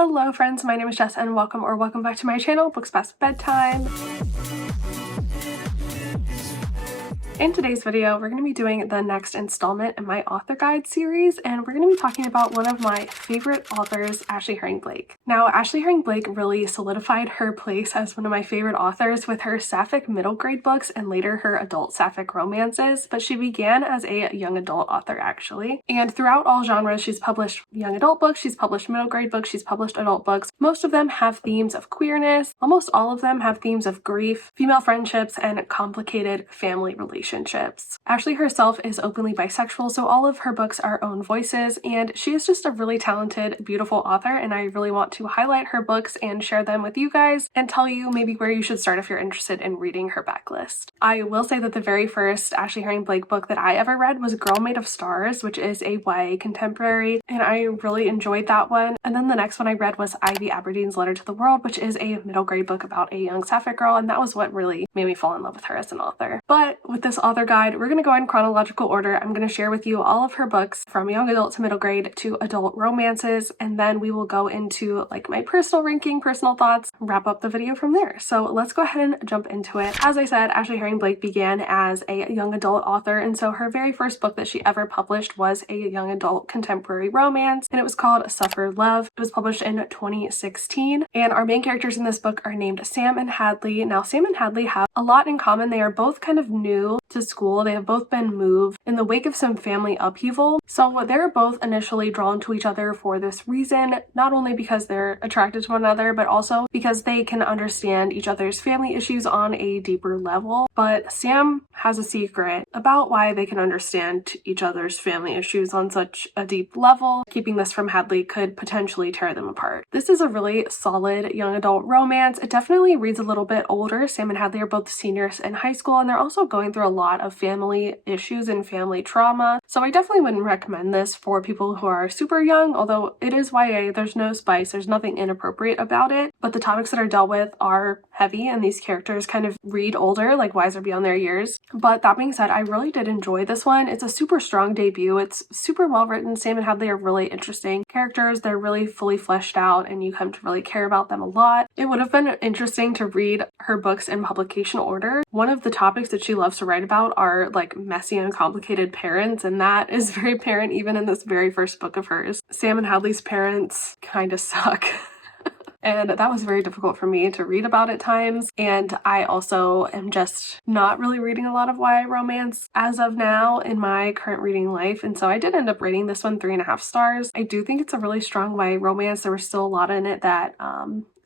Hello friends, my name is Jess and welcome back to my channel, Books Past Bedtime. In today's video, we're going to be doing the next installment in my author guide series, and we're going to be talking about one of my favorite authors, Ashley Herring Blake. Now, Ashley Herring Blake really solidified her place as one of my favorite authors with her sapphic middle grade books and later her adult sapphic romances, but she began as a young adult author actually. And throughout all genres, she's published young adult books, she's published middle grade books, she's published adult books. Most of them have themes of queerness, almost all of them have themes of grief, female friendships, and complicated family relationships. Ashley herself is openly bisexual, so all of her books are own voices, and she is just a really talented, beautiful author, and I really want to highlight her books and share them with you guys and tell you maybe where you should start if you're interested in reading her backlist. I will say that the very first Ashley Herring Blake book that I ever read was Girl Made of Stars, which is a YA contemporary, and I really enjoyed that one. And then the next one I read was Ivy Aberdeen's Letter to the World, which is a middle grade book about a young sapphic girl, and that was what really made me fall in love with her as an author. But with this author guide, we're going to go in chronological order. I'm going to share with you all of her books from young adult to middle grade to adult romances, and then we will go into like my personal ranking, personal thoughts, wrap up the video from there. So let's go ahead and jump into it. As I said, Ashley Herring Blake began as a young adult author, and so her very first book that she ever published was a young adult contemporary romance, and it was called Suffer Love. It was published in 2016, and our main characters in this book are named Sam and Hadley. Now, Sam and Hadley have a lot in common. They are both kind of new to school. They have both been moved in the wake of some family upheaval. So they're both initially drawn to each other for this reason, not only because they're attracted to one another, but also because they can understand each other's family issues on a deeper level. But Sam has a secret about why they can understand each other's family issues on such a deep level. Keeping this from Hadley could potentially tear them apart. This is a really solid young adult romance. It definitely reads a little bit older. Sam and Hadley are both seniors in high school, and they're also going through a lot of family issues and family trauma. So I definitely wouldn't recommend this for people who are super young, although it is YA, there's no spice, there's nothing inappropriate about it, but the topics that are dealt with are heavy and these characters kind of read older, like wiser beyond their years. But that being said, I really did enjoy this one. It's a super strong debut. It's super well written. Sam and Hadley are really interesting characters. They're really fully fleshed out and you come to really care about them a lot. It would have been interesting to read her books in publication order. One of the topics that she loves to write about are like messy and complicated parents, and that is very apparent even in this very first book of hers. Sam and Hadley's parents kind of suck. And that was very difficult for me to read about at times. And I also am just not really reading a lot of YA romance as of now in my current reading life. And so I did end up rating this one 3.5 stars. I do think it's a really strong YA romance. There was still a lot in it that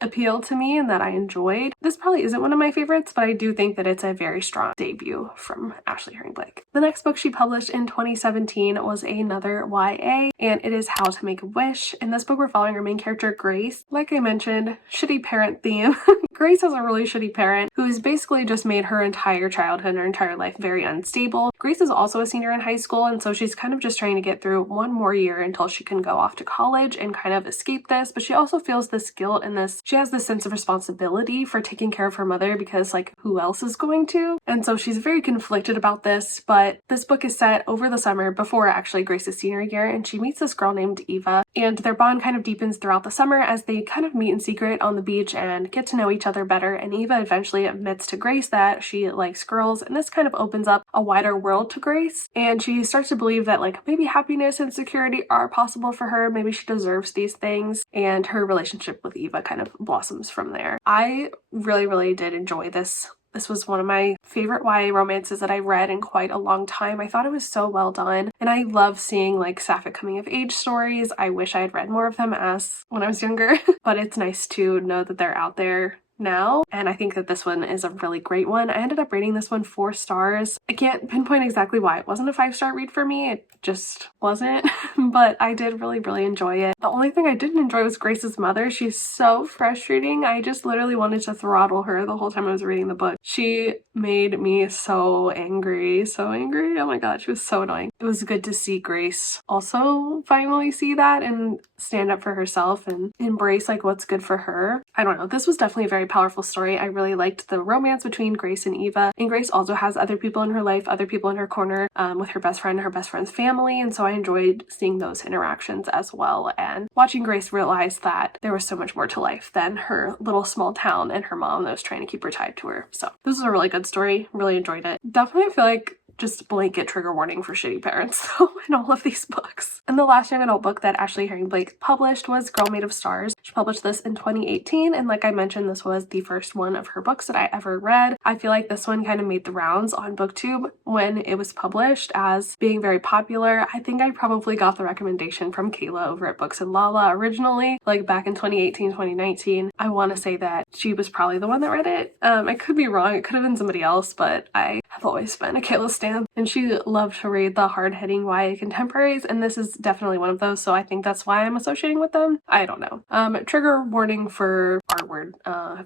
appealed to me and that I enjoyed. This probably isn't one of my favorites, but I do think that it's a very strong debut from Ashley Herring Blake. The next book she published in 2017 was another YA, and it is How to Make a Wish. In this book, we're following our main character, Grace. Like I mentioned, shitty parent theme. Grace is a really shitty parent who's basically just made her entire childhood and her entire life very unstable. Grace is also a senior in high school, and so she's kind of just trying to get through one more year until she can go off to college and kind of escape this, but she also feels this guilt and she has this sense of responsibility for taking care of her mother because like who else is going to? And so she's very conflicted about this, but this book is set over the summer before actually Grace's senior year, and she meets this girl named Eva, and their bond kind of deepens throughout the summer as they kind of meet in secret on the beach and get to know each other better. And Eva eventually admits to Grace that she likes girls, and this kind of opens up a wider world to Grace, and she starts to believe that like maybe happiness and security are possible for her, maybe she deserves these things, and her relationship with Eva kind of blossoms from there. I really did enjoy this. This was one of my favorite YA romances that I read in quite a long time. I thought it was so well done, and I love seeing like sapphic coming of age stories. I wish I had read more of them when I was younger, but it's nice to know that they're out there now, and I think that this one is a really great one. I ended up rating this one 4 stars. I can't pinpoint exactly why it wasn't a 5-star read for me. It just wasn't, but I did really enjoy it. The only thing I didn't enjoy was Grace's mother. She's so frustrating. I just literally wanted to throttle her the whole time I was reading the book. She made me so angry. Oh my god, she was so annoying. It was good to see Grace also finally see that and stand up for herself and embrace like what's good for her. I don't know, this was definitely a very powerful story. I really liked the romance between Grace and Eva, and Grace also has other people in her life, other people in her corner, with her best friend and her best friend's family, and so I enjoyed seeing those interactions as well, and watching Grace realize that there was so much more to life than her little small town and her mom that was trying to keep her tied to her. So this was a really good story, really enjoyed it. Definitely feel like just blanket trigger warning for shitty parents in all of these books. And the last young adult book that Ashley Herring Blake published was Girl Made of Stars. She published this in 2018, and like I mentioned, this was the first one of her books that I ever read. I feel like this one kind of made the rounds on BookTube when it was published as being very popular. I think I probably got the recommendation from Kayla over at Books and Lala originally, like back in 2018, 2019. I want to say that she was probably the one that read it. I could be wrong, it could have been somebody else, but I have always been a Kayla stan, and she loved to read the hard-hitting YA contemporaries, and this is definitely one of those, so I think that's why I'm associating with them. I don't know. Trigger warning for R-word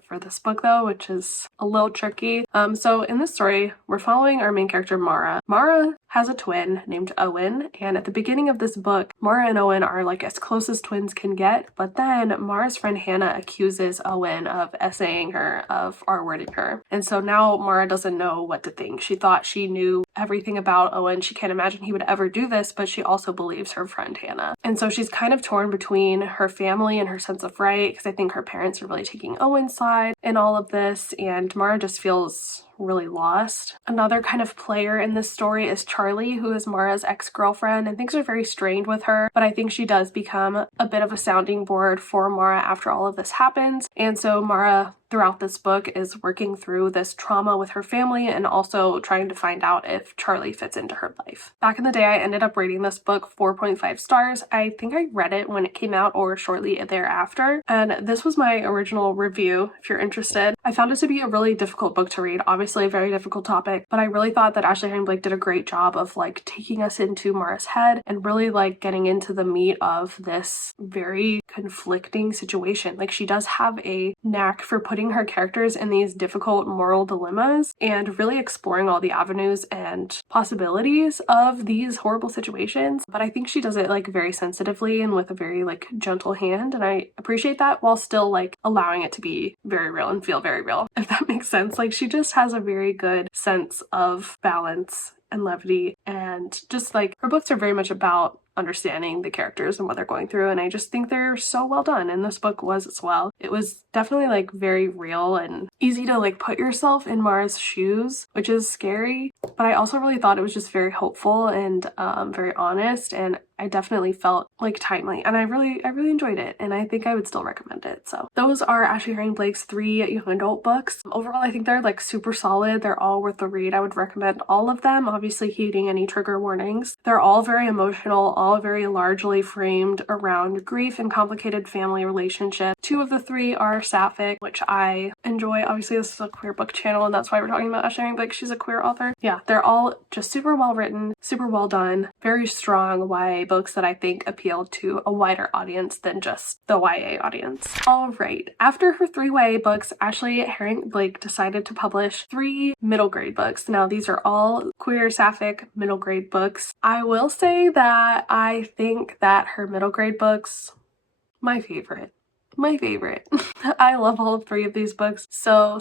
for this book though, which is a little tricky. So in this story, we're following our main character Mara. Mara has a twin named Owen, and at the beginning of this book, Mara and Owen are like as close as twins can get, but then Mara's friend Hannah accuses Owen of essaying her, of R-wording her, and so now Mara doesn't know what to think. She thought she knew everything about Owen. She can't imagine he would ever do this, but she also believes her friend Hannah. And so she's kind of torn between her family and her sense of right, because I think her parents are really taking Owen's side in all of this, and Mara just feels really lost. Another kind of player in this story is Charlie, who is Mara's ex-girlfriend, and things are very strained with her, but I think she does become a bit of a sounding board for Mara after all of this happens. And so Mara throughout this book is working through this trauma with her family and also trying to find out if Charlie fits into her life. Back in the day, I ended up rating this book 4.5 stars. I think I read it when it came out or shortly thereafter, and this was my original review if you're interested. I found it to be a really difficult book to read, obviously a very difficult topic, but I really thought that Ashley Herring Blake did a great job of like taking us into Mara's head and really like getting into the meat of this very conflicting situation. Like, she does have a knack for putting her characters in these difficult moral dilemmas and really exploring all the avenues and possibilities of these horrible situations. But I think she does it like very sensitively and with a very like gentle hand, and I appreciate that, while still like allowing it to be very real and feel very real, if that makes sense. Like, she just has a very good sense of balance and levity, and just like her books are very much about understanding the characters and what they're going through, and I just think they're so well done, and this book was as well. It was definitely like very real and easy to like put yourself in Mara's shoes, which is scary, but I also really thought it was just very hopeful and very honest, and I definitely felt like timely, and I really enjoyed it, and I think I would still recommend it. So those are Ashley Herring Blake's 3 young adult books. Overall, I think they're like super solid. They're all worth the read. I would recommend all of them, obviously heeding any trigger warnings. They're all very emotional, all very largely framed around grief and complicated family relationships. 2 of the 3 are sapphic, which I enjoy. Obviously, this is a queer book channel, and that's why we're talking about Ashley Herring Blake. She's a queer author. Yeah, they're all just super well written, super well done, very strong YA books that I think appeal to a wider audience than just the YA audience. All right, after her 3 YA books, Ashley Herring Blake decided to publish 3 middle grade books. Now, these are all queer sapphic middle grade books. I will say that I think that her middle grade books, my favorite. I love all 3 of these books so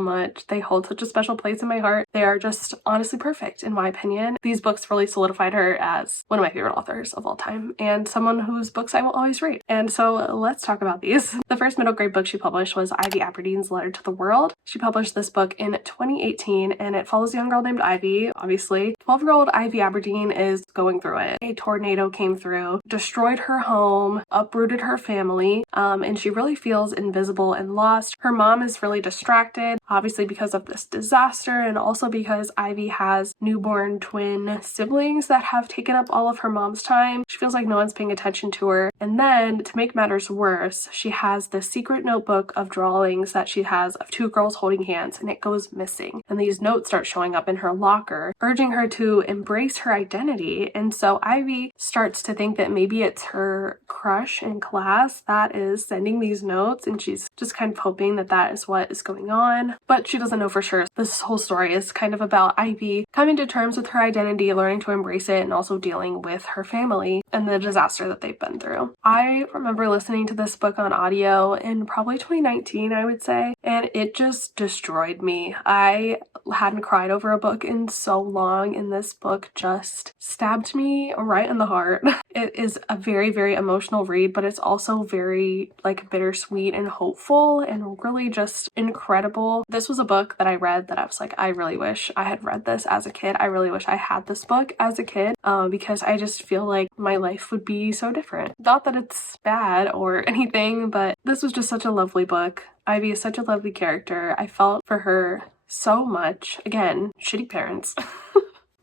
much. They hold such a special place in my heart. They are just honestly perfect in my opinion. These books really solidified her as one of my favorite authors of all time, and someone whose books I will always read. And so let's talk about these. The first middle grade book she published was Ivy Aberdeen's Letter to the World. She published this book in 2018, and it follows a young girl named Ivy. Obviously, 12-year-old Ivy Aberdeen is going through it. A tornado came through, destroyed her home, uprooted her family, and she really feels invisible and lost. Her mom is really distracted, obviously because of this disaster, and also because Ivy has newborn twin siblings that have taken up all of her mom's time. She feels like no one's paying attention to her. And then, to make matters worse, she has this secret notebook of drawings that she has of 2 girls holding hands, and it goes missing. And these notes start showing up in her locker, urging her to embrace her identity. And so Ivy starts to think that maybe it's her crush in class that is sending these notes, and she's just kind of hoping that that is what is going on, but she doesn't know for sure. This whole story is kind of about Ivy coming to terms with her identity, learning to embrace it, and also dealing with her family. and the disaster that they've been through. I remember listening to this book on audio in probably 2019, I would say, and it just destroyed me. I hadn't cried over a book in so long, and this book just stabbed me right in the heart. It is a very, very emotional read, but it's also very like bittersweet and hopeful and really just incredible. This was a book that I read that I was like, I really wish I had read this as a kid. I really wish I had this book as a kid because I just feel like my life would be so different. Not that it's bad or anything, but this was just such a lovely book. Ivy is such a lovely character. I felt for her so much. Again, shitty parents.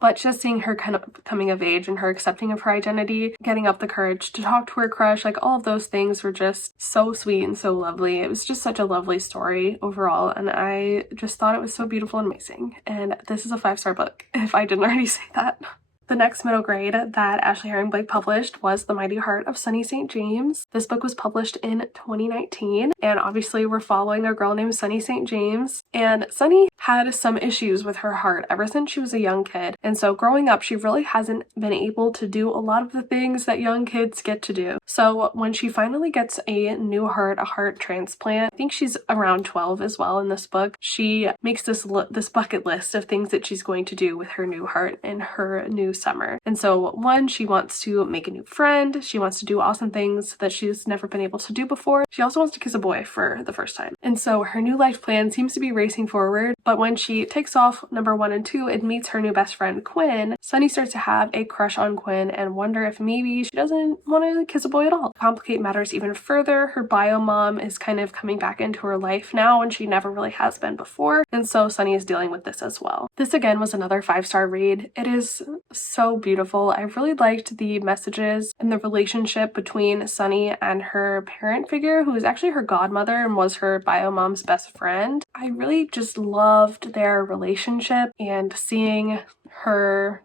But just seeing her kind of coming of age and her accepting of her identity, getting up the courage to talk to her crush, like all of those things were just so sweet and so lovely. It was just such a lovely story overall, and I just thought it was so beautiful and amazing. And this is a 5-star book, if I didn't already say that. The next middle grade that Ashley Herring Blake published was The Mighty Heart of Sunny St. James. This book was published in 2019, and obviously we're following a girl named Sunny St. James, and Sunny had some issues with her heart ever since she was a young kid, and so growing up she really hasn't been able to do a lot of the things that young kids get to do. So when she finally gets a new heart, a heart transplant, I think she's around 12 as well in this book, she makes this bucket list of things that she's going to do with her new heart in her new summer. And so one, she wants to make a new friend, she wants to do awesome things that she's never been able to do before. She also wants to kiss a boy for the first time. And so her new life plan seems to be racing forward, but when she takes off number 1 and 2 and meets her new best friend Quinn, Sunny starts to have a crush on Quinn and wonder if maybe she doesn't want to kiss a boy at all. To complicate matters even further, her bio mom is kind of coming back into her life now and she never really has been before, and so Sunny is dealing with this as well. This again was another 5-star read. It is so beautiful. I really liked the messages and the relationship between Sunny and her parent figure, who is actually her godmother and was her bio mom's best friend. I really just loved their relationship and seeing her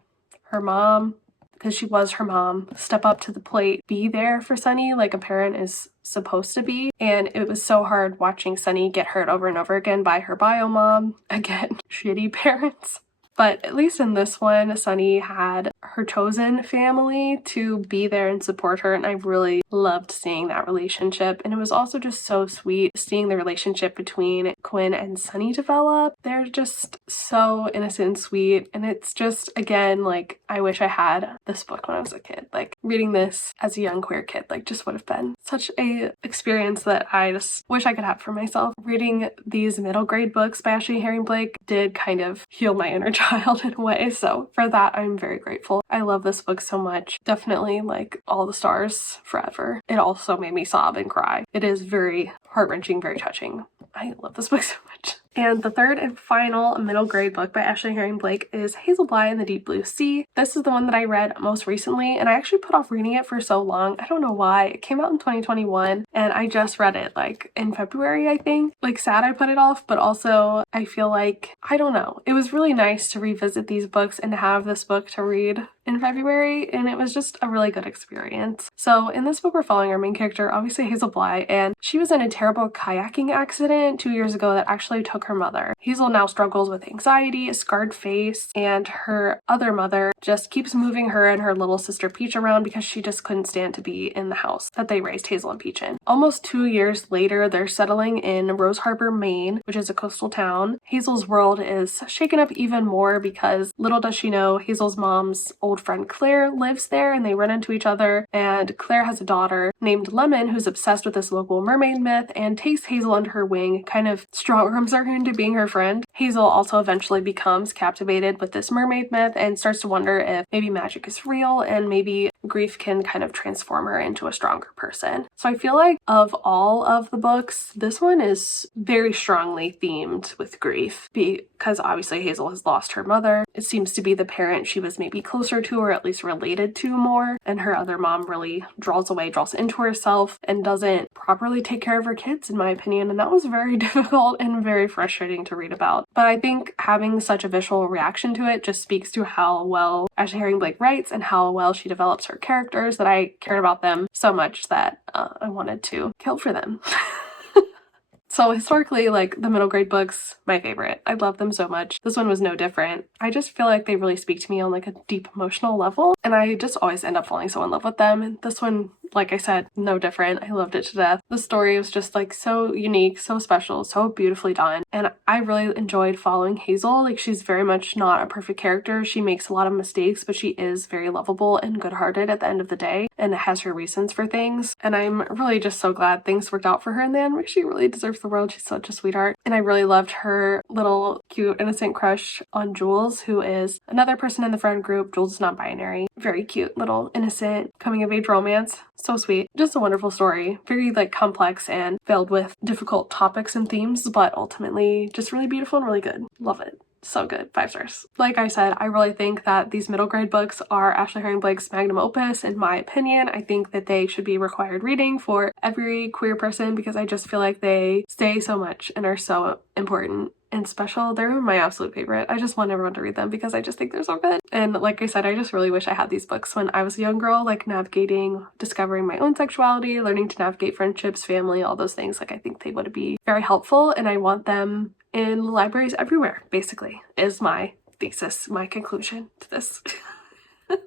mom, because she was her mom, step up to the plate, be there for Sunny like a parent is supposed to be. And it was so hard watching Sunny get hurt over and over again by her bio mom. Again, shitty parents. But at least in this one, Sunny had her chosen family to be there and support her, and I really loved seeing that relationship. And it was also just so sweet seeing the relationship between Quinn and Sunny develop. They're just so innocent and sweet, and it's just, again, like, I wish I had this book when I was a kid. Like, reading this as a young queer kid, like, just would have been such a experience that I just wish I could have for myself. Reading these middle grade books by Ashley Herring Blake did kind of heal my inner child in a way, so for that I'm very grateful. I love this book so much. Definitely like all the stars forever. It also made me sob and cry. It is very heart-wrenching, very touching. I love this book so much. And the third and final middle grade book by Ashley Herring Blake is Hazel Bly and the Deep Blue Sea. This is the one that I read most recently, and I actually put off reading it for so long. I don't know why. It came out in 2021, and I just read it like in February, I think. Like, sad I put it off, but also I feel like, I don't know. It was really nice to revisit these books and have this book to read in February, and it was just a really good experience. So in this book, we're following our main character, obviously Hazel Bly, and she was in a terrible kayaking accident 2 years ago that actually took her mother. Hazel now struggles with anxiety, a scarred face, and her other mother just keeps moving her and her little sister Peach around because she just couldn't stand to be in the house that they raised Hazel and Peach in. Almost 2 years later, they're settling in Rose Harbor, Maine, which is a coastal town. Hazel's world is shaken up even more because little does she know, Hazel's mom's old friend Claire lives there and they run into each other, and Claire has a daughter named Lemon who's obsessed with this local mermaid myth and takes Hazel under her wing, kind of strong-arms her into being her friend. Hazel also eventually becomes captivated with this mermaid myth and starts to wonder if maybe magic is real and maybe grief can kind of transform her into a stronger person. So I feel like of all of the books, this one is very strongly themed with grief because obviously Hazel has lost her mother. It seems to be the parent she was maybe closer to or at least related to more, and her other mom really draws into herself and doesn't properly take care of her kids, in my opinion, and that was very difficult and very frustrating to read about. But I think having such a visceral reaction to it just speaks to how well Ashley Herring Blake writes and how well she develops her characters, that I cared about them so much that I wanted to kill for them. So historically, like, the middle grade books, my favorite. I love them so much. This one was no different. I just feel like they really speak to me on like a deep emotional level, and I just always end up falling so in love with them. And this one, like I said, no different. I loved it to death. The story was just like so unique, so special, so beautifully done. And I really enjoyed following Hazel. Like, she's very much not a perfect character. She makes a lot of mistakes, but she is very lovable and good-hearted at the end of the day and has her reasons for things. And I'm really just so glad things worked out for her in the end. She really deserves the world. She's such a sweetheart. And I really loved her little cute innocent crush on Jules, who is another person in the friend group. Jules is non-binary. Very cute little innocent coming of age romance. So sweet. Just a wonderful story. Very like complex and filled with difficult topics and themes, but ultimately just really beautiful and really good. Love it. So good. 5 stars. Like I said, I really think that these middle grade books are Ashley Herring Blake's magnum opus, in my opinion. I think that they should be required reading for every queer person because I just feel like they say so much and are so important and special. They're my absolute favorite. I just want everyone to read them because I just think they're so good. And like I said, I just really wish I had these books when I was a young girl, like navigating, discovering my own sexuality, learning to navigate friendships, family, all those things. Like, I think they would be very helpful, and I want them in libraries everywhere, basically, is my thesis, my conclusion to this.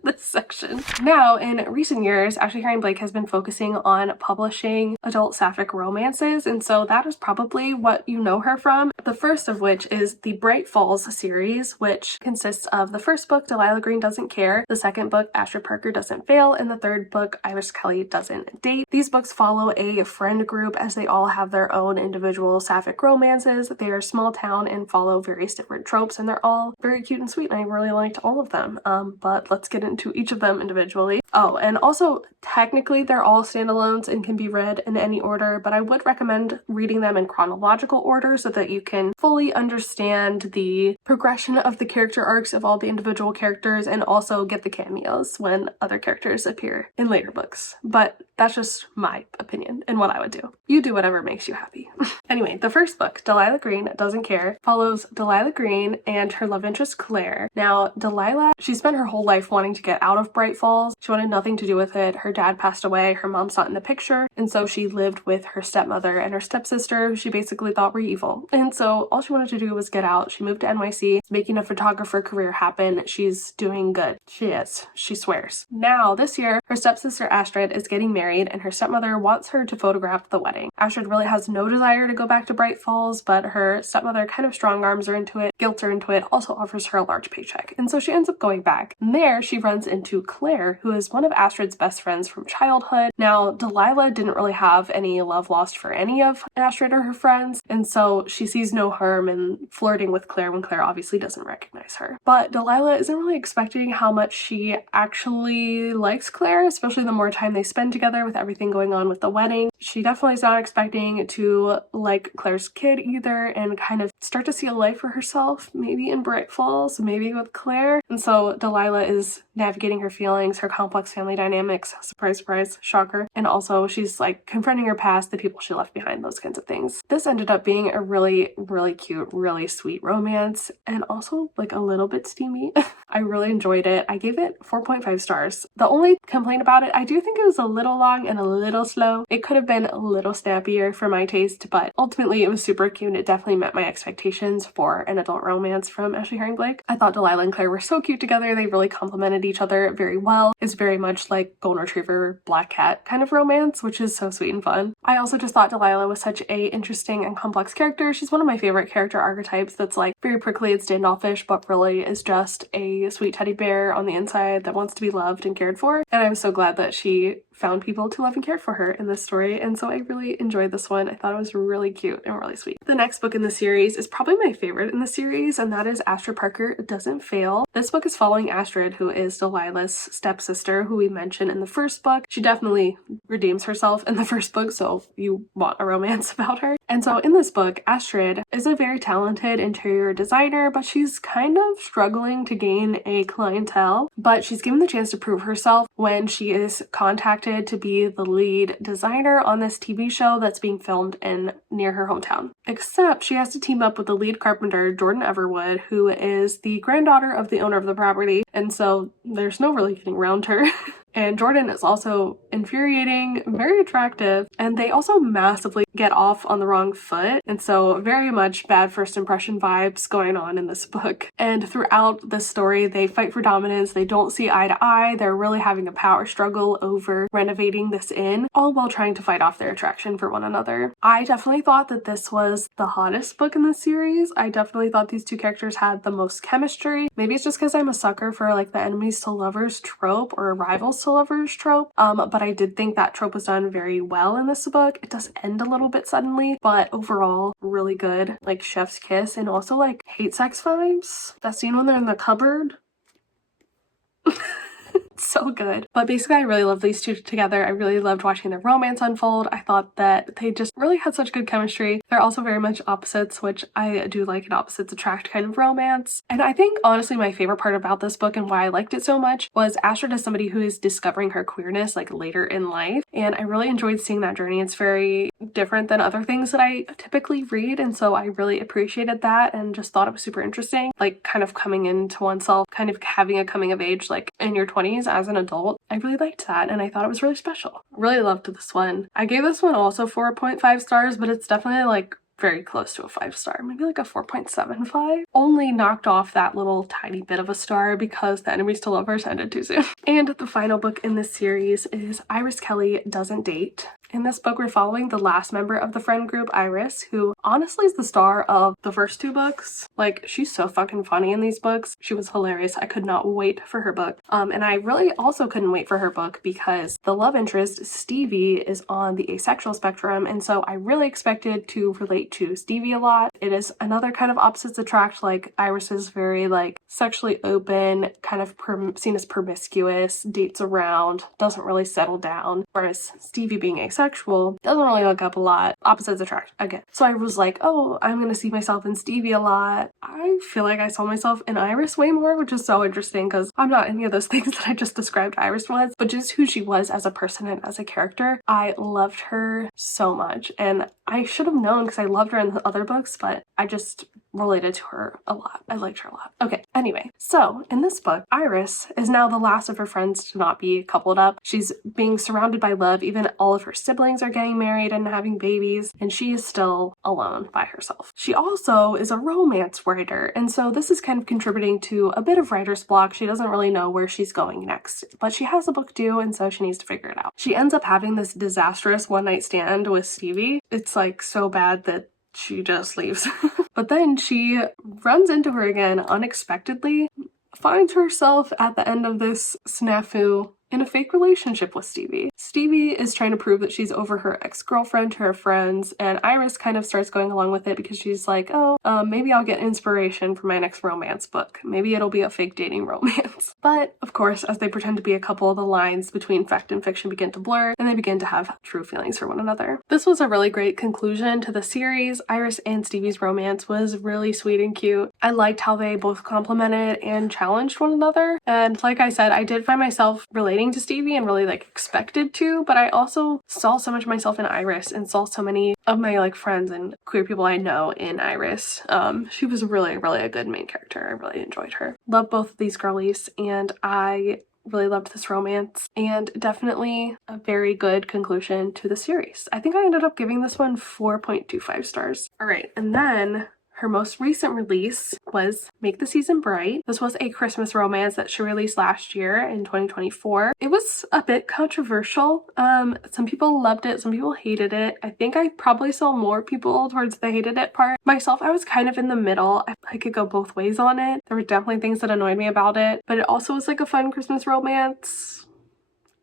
This section. Now, in recent years, Ashley Herring Blake has been focusing on publishing adult sapphic romances, and so that is probably what you know her from. The first of which is the Bright Falls series, which consists of the first book, Delilah Green Doesn't Care, the second book, Astrid Parker Doesn't Fail, and the third book, Iris Kelly Doesn't Date. These books follow a friend group as they all have their own individual sapphic romances. They are small town and follow various different tropes, and they're all very cute and sweet, and I really liked all of them. But let's get into each of them individually. Oh, and also technically they're all standalones and can be read in any order, but I would recommend reading them in chronological order so that you can fully understand the progression of the character arcs of all the individual characters and also get the cameos when other characters appear in later books. But that's just my opinion and what I would do. You do whatever makes you happy. Anyway, the first book, Delilah Green Doesn't Care, follows Delilah Green and her love interest Claire. Now, Delilah, she spent her whole life wanting to get out of Bright Falls. She wanted nothing to do with it. Her dad passed away, her mom's not in the picture, and so she lived with her stepmother and her stepsister, who she basically thought were evil. And so all she wanted to do was get out. She moved to NYC, making a photographer career happen. She's doing good. She is. She swears. Now, this year, her stepsister Astrid is getting married, and her stepmother wants her to photograph the wedding. Astrid really has no desire to go back to Bright Falls, but her stepmother kind of strong arms her into it, guilts her into it, also offers her a large paycheck. And so she ends up going back. And there, she runs into Claire, who is one of Astrid's best friends from childhood. Now, Delilah didn't really have any love lost for any of Astrid or her friends, and so she sees no harm in flirting with Claire when Claire obviously doesn't recognize her. But Delilah isn't really expecting how much she actually likes Claire, especially the more time they spend together with everything going on with the wedding. She definitely is not expecting to like Claire's kid either and kind of start to see a life for herself, maybe in Bright Falls, maybe with Claire. And so Delilah is navigating her feelings, her complex family dynamics, surprise, surprise, shocker. And also she's like confronting her past, the people she left behind, those kinds of things. This ended up being a really, really cute, really sweet romance and also like a little bit steamy. I really enjoyed it. I gave it 4.5 stars. The only complaint about it, I do think it was a little long and a little slow. It could have been a little snappier for my taste, but ultimately it was super cute. It definitely met my expectations for an adult romance from Ashley Herring Blake. I thought Delilah and Claire were so cute together. They really complemented each other very well. It's very much like Golden Retriever, Black Cat kind of romance, which is so sweet and fun. I also just thought Delilah was such a interesting and complex character. She's one of my favorite character archetypes that's like very prickly and standoffish, but really is just a sweet teddy bear on the inside that wants to be loved and cared for. And I'm so glad that she found people to love and care for her in this story, and so I really enjoyed this one. I thought it was really cute and really sweet. The next book in the series is probably my favorite in the series, and that is Astrid Parker Doesn't Fail. This book is following Astrid, who is Delilah's stepsister, who we mentioned in the first book. She definitely redeems herself in the first book, so you want a romance about her. And so in this book, Astrid is a very talented interior designer, but she's kind of struggling to gain a clientele, but she's given the chance to prove herself when she is contacted to be the lead designer on this TV show that's being filmed in near her hometown. Except she has to team up with the lead carpenter, Jordan Everwood, who is the granddaughter of the owner of the property, and so there's no really getting around her. And Jordan is also infuriating, very attractive, and they also massively get off on the wrong foot. And so very much bad first impression vibes going on in this book. And throughout the story, they fight for dominance. They don't see eye to eye. They're really having a power struggle over renovating this inn, all while trying to fight off their attraction for one another. I definitely thought that this was the hottest book in the series. I definitely thought these two characters had the most chemistry. Maybe it's just because I'm a sucker for like the enemies to lovers trope or rivals to lovers trope. But I did think that trope was done very well in this book. It does end a little bit suddenly, but overall really good. Like chef's kiss, and also like hate sex vibes. That scene when they're in the cupboard. So good. But basically I really love these two together. I really loved watching their romance unfold. I thought that they just really had such good chemistry. They're also very much opposites, which I do like an opposites attract kind of romance. And I think honestly my favorite part about this book and why I liked it so much was Astrid is somebody who is discovering her queerness like later in life, and I really enjoyed seeing that journey. It's very different than other things that I typically read, and so I really appreciated that and just thought it was super interesting, like kind of coming into oneself, kind of having a coming of age like in your 20s as an adult. I really liked that and I thought it was really special. Really loved this one. I gave this one also 4.5 stars, but it's definitely like very close to a 5-star, maybe like a 4.75. Only knocked off that little tiny bit of a star because the enemies to lovers ended too soon. And the final book in this series is Iris Kelly Doesn't Date. In this book, we're following the last member of the friend group, Iris, who honestly is the star of the first two books. Like, she's so fucking funny in these books. She was hilarious. I could not wait for her book. And I really also couldn't wait for her book because the love interest, Stevie, is on the asexual spectrum, and so I really expected to relate to Stevie a lot. It is another kind of opposites attract. Like, Iris is very like sexually open, kind of seen as promiscuous, dates around, doesn't really settle down, whereas Stevie, being asexual, doesn't really hook up a lot. Opposites attract again. So I was like, oh, I'm gonna see myself in Stevie a lot. I feel like I saw myself in Iris way more, which is so interesting because I'm not any of those things that I just described Iris was, but just who she was as a person and as a character. I loved her so much, and I should have known because I loved her in the other books, but I just related to her a lot. I liked her a lot. Okay, anyway, so in this book, Iris is now the last of her friends to not be coupled up. She's being surrounded by love. Even all of her siblings are getting married and having babies, and she is still alone by herself. She also is a romance writer, and so this is kind of contributing to a bit of writer's block. She doesn't really know where she's going next, but she has a book due, and so she needs to figure it out. She ends up having this disastrous one-night stand with Stevie. It's like so bad that she just leaves. But then she runs into her again unexpectedly, finds herself at the end of this snafu in a fake relationship with Stevie. Stevie is trying to prove that she's over her ex-girlfriend to her friends, and Iris kind of starts going along with it because she's like, oh, maybe I'll get inspiration for my next romance book. Maybe it'll be a fake dating romance. But of course, as they pretend to be a couple, the lines between fact and fiction begin to blur, and they begin to have true feelings for one another. This was a really great conclusion to the series. Iris and Stevie's romance was really sweet and cute. I liked how they both complimented and challenged one another. And like I said, I did find myself relating to Stevie and really like expected to, but I also saw so much of myself in Iris and saw so many of my like friends and queer people I know in Iris. She was really a good main character. I really enjoyed her. Love both of these girlies, and I really loved this romance, and definitely a very good conclusion to the series. I think I ended up giving this one 4.25 stars. All right, and then her most recent release was Make the Season Bright. This was a Christmas romance that she released last year in 2024. It was a bit controversial. Some people loved it, some people hated it. I think I probably saw more people towards the hated it part. Myself, I was kind of in the middle. I could go both ways on it. There were definitely things that annoyed me about it, but it also was like a fun Christmas romance.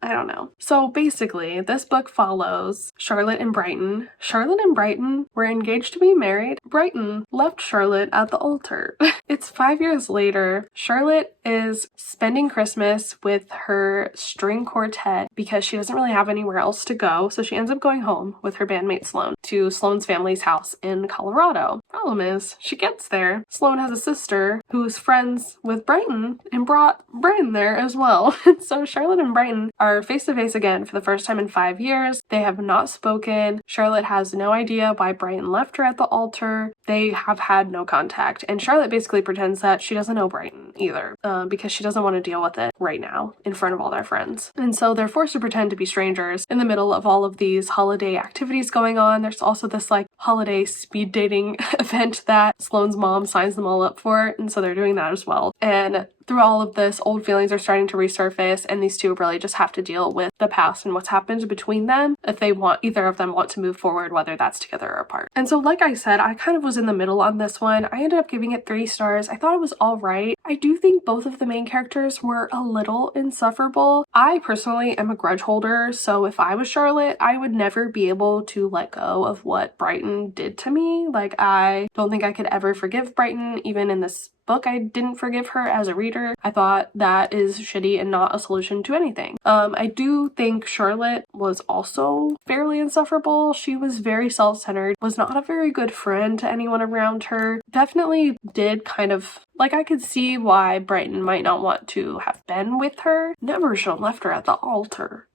I don't know. So basically, this book follows Charlotte and Brighton. Charlotte and Brighton were engaged to be married. Brighton left Charlotte at the altar. It's 5 years later. Charlotte is spending Christmas with her string quartet because she doesn't really have anywhere else to go. So she ends up going home with her bandmate Sloane to Sloane's family's house in Colorado. Problem is, she gets there. Sloane has a sister who's friends with Brighton and brought Brighton there as well. So Charlotte and Brighton are are face to face again for the first time in 5 years. They have not spoken. Charlotte has no idea why Brighton left her at the altar. They have had no contact, and Charlotte basically pretends that she doesn't know Brighton either, because she doesn't want to deal with it right now in front of all their friends. And so they're forced to pretend to be strangers in the middle of all of these holiday activities going on. There's also this like holiday speed dating event that Sloane's mom signs them all up for, and so they're doing that as well. And through all of this, old feelings are starting to resurface, and these two really just have to deal with the past and what's happened between them if they want, either of them want to move forward, whether that's together or apart. And so like I said, I kind of was in the middle on this one. I ended up giving it 3 stars. I thought it was all right. I do think both of the main characters were a little insufferable. I personally am a grudge holder, so if I was Charlotte, I would never be able to let go of what Brighton did to me. Like, I don't think I could ever forgive Brighton. Even in this book, I didn't forgive her as a reader. I thought that is shitty and not a solution to anything. I do think Charlotte was also fairly insufferable. She was very self-centered, was not a very good friend to anyone around her. Definitely did kind of, like, I could see why Brighton might not want to have been with her. Never should have left her at the altar.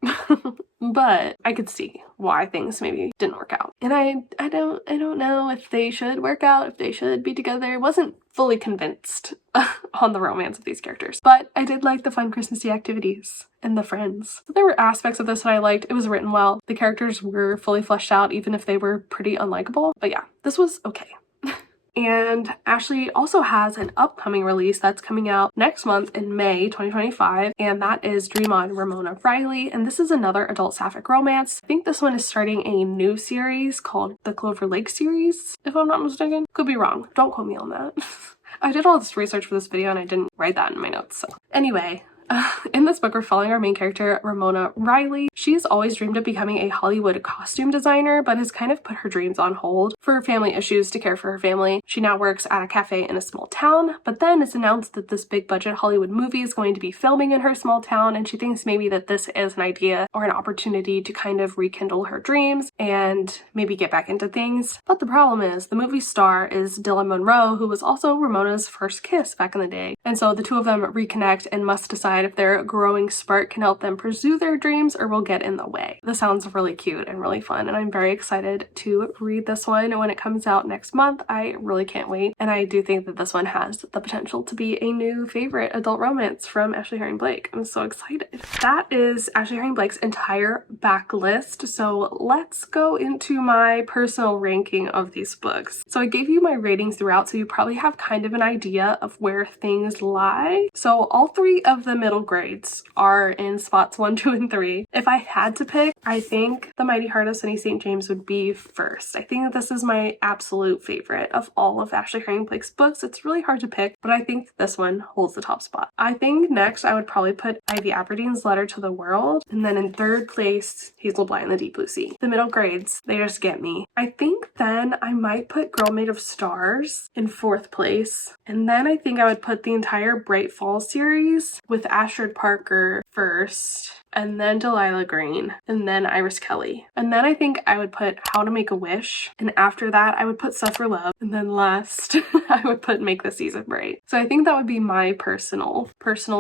But I could see why things maybe didn't work out. And I don't know if they should work out, if they should be together. Wasn't fully convinced on the romance of these characters. But I did like the fun Christmassy activities and the friends. There were aspects of this that I liked. It was written well. The characters were fully fleshed out, even if they were pretty unlikable. But yeah, this was okay. And Ashley also has an upcoming release that's coming out next month in May 2025, and that is Dream On Ramona Riley, and this is another adult sapphic romance. I think this one is starting a new series called the Clover Lake series, if I'm not mistaken. Could be wrong. Don't quote me on that. I did all this research for this video and I didn't write that in my notes, so. Anyway, in this book, we're following our main character, Ramona Riley. She's always dreamed of becoming a Hollywood costume designer, but has kind of put her dreams on hold for family issues to care for her family. She now works at a cafe in a small town, but then it's announced that this big budget Hollywood movie is going to be filming in her small town, and she thinks maybe that this is an idea or an opportunity to kind of rekindle her dreams and maybe get back into things. But the problem is, the movie star is Dylan Monroe, who was also Ramona's first kiss back in the day. And so the two of them reconnect and must decide if their growing spark can help them pursue their dreams or will get in the way. This sounds really cute and really fun, and I'm very excited to read this one when it comes out next month. I really can't wait, and I do think that this one has the potential to be a new favorite adult romance from Ashley Herring Blake. I'm so excited. That is Ashley Herring Blake's entire backlist, so let's go into my personal ranking of these books. So I gave you my ratings throughout, so you probably have kind of an idea of where things lie. So all 3 of the middle grades are in spots 1, 2, and 3. If I had to pick, I think The Mighty Heart of Sunny St. James would be first. I think that this is my absolute favorite of all of Ashley Herring Blake's books. It's really hard to pick, but I think this one holds the top spot. I think next I would probably put Ivy Aberdeen's Letter to the World, and then in 3rd place, Hazel Bly and the Deep Blue Sea. The middle grades, they just get me. I think then I might put Girl Made of Stars in 4th place, and then I think I would put the entire Bright Falls series with Ashford Parker first, and then Delilah Green, and then Iris Kelly. And then I think I would put How to Make a Wish, and after that I would put Suffer Love, and then last I would put Make the Season Bright. So I think that would be my personal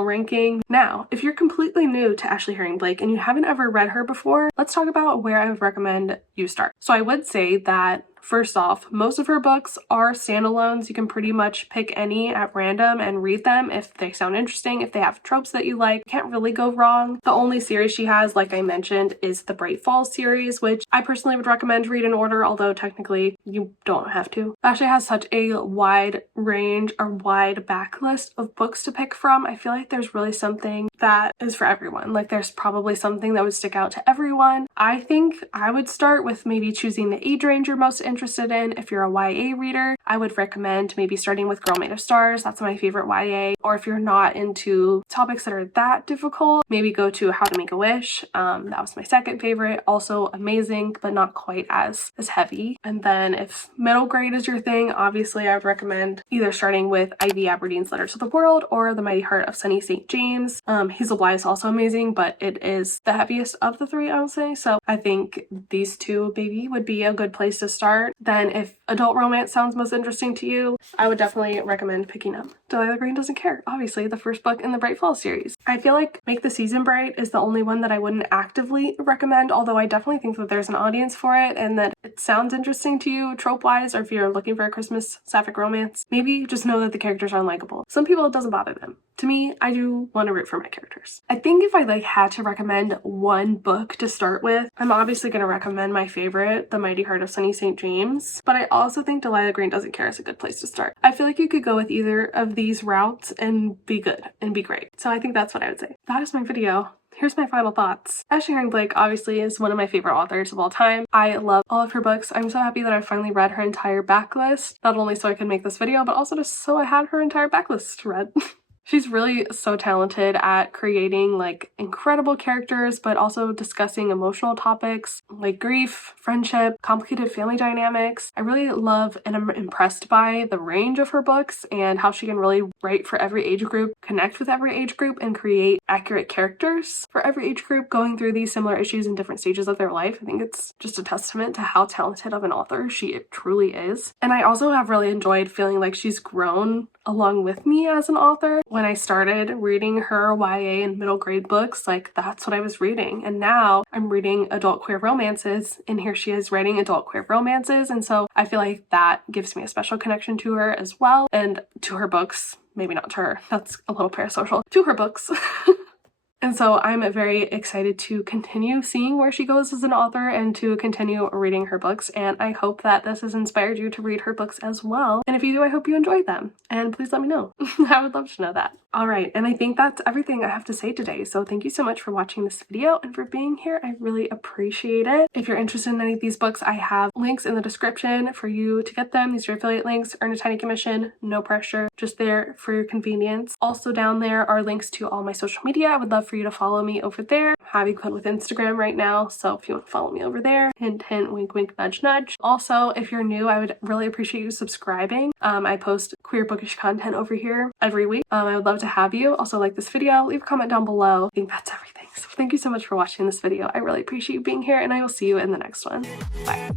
ranking. Now, if you're completely new to Ashley Herring Blake and you haven't ever read her before, let's talk about where I would recommend you start. So I would say that first off, most of her books are standalones. You can pretty much pick any at random and read them if they sound interesting, if they have tropes that you like. Can't really go wrong. The only series she has, like I mentioned, is the Bright Falls series, which I personally would recommend read in order, although technically you don't have to. Ashley has such a wide range or wide backlist of books to pick from. I feel like there's really something that is for everyone. Like, there's probably something that would stick out to everyone. I think I would start with maybe choosing the age range you're most interested in. If you're a YA reader, I would recommend maybe starting with Girl Made of Stars. That's my favorite YA. Or if you're not into topics that are that difficult, maybe go to How to Make a Wish. That was my second favorite. Also amazing, but not quite as heavy. And then if middle grade is your thing, obviously I would recommend either starting with Ivy Aberdeen's Letter to the World or The Mighty Heart of Sunny St. James. Hazel Bly is also amazing, but it is the heaviest of the 3, I would say. So I think these 2 maybe would be a good place to start. Then if adult romance sounds most interesting to you, I would definitely recommend picking up Delilah Green Doesn't Care, obviously the first book in the Bright Fall series. I feel like Make the Season Bright is the only one that I wouldn't actively recommend, although I definitely think that there's an audience for it and that it sounds interesting to you trope-wise, or if you're looking for a Christmas sapphic romance, maybe just know that the characters are unlikable. Some people it doesn't bother them. To me, I do want to root for my characters. I think if I had to recommend one book to start with, I'm obviously going to recommend my favorite, The Mighty Heart of Sunny St. James, but I also think Delilah Green Doesn't Care is a good place to start. I feel like you could go with either of these routes and be good and be great. So I think that's what I would say. That is my video. Here's my final thoughts. Ashley Herring Blake obviously is one of my favorite authors of all time. I love all of her books. I'm so happy that I finally read her entire backlist, not only so I could make this video, but also just so I had her entire backlist read. She's really so talented at creating like incredible characters, but also discussing emotional topics like grief, friendship, complicated family dynamics. I really love and I'm impressed by the range of her books and how she can really write for every age group, connect with every age group, and create accurate characters for every age group going through these similar issues in different stages of their life. I think it's just a testament to how talented of an author she truly is. And I also have really enjoyed feeling like she's grown along with me as an author. When I started reading her YA and middle grade books, like that's what I was reading. And now I'm reading adult queer romances, and here she is writing adult queer romances. And so I feel like that gives me a special connection to her as well, and to her books. Maybe not to her, that's a little parasocial, to her books. And so I'm very excited to continue seeing where she goes as an author and to continue reading her books. And I hope that this has inspired you to read her books as well. And if you do, I hope you enjoyed them. And please let me know. I would love to know that. All right, and I think that's everything I have to say today. So thank you so much for watching this video and for being here. I really appreciate it. If you're interested in any of these books, I have links in the description for you to get them. These are affiliate links, earn a tiny commission, no pressure, just there for your convenience. Also down there are links to all my social media. I would love for you to follow me over there. I'm having fun with Instagram right now, so if you want to follow me over there, hint, hint, wink, wink, nudge, nudge. Also, if you're new, I would really appreciate you subscribing. I post queer bookish content over here every week. I would love to have you. Also, like this video, leave a comment down below. I think that's everything. So thank you so much for watching this video. I really appreciate you being here, and I will see you in the next one. Bye.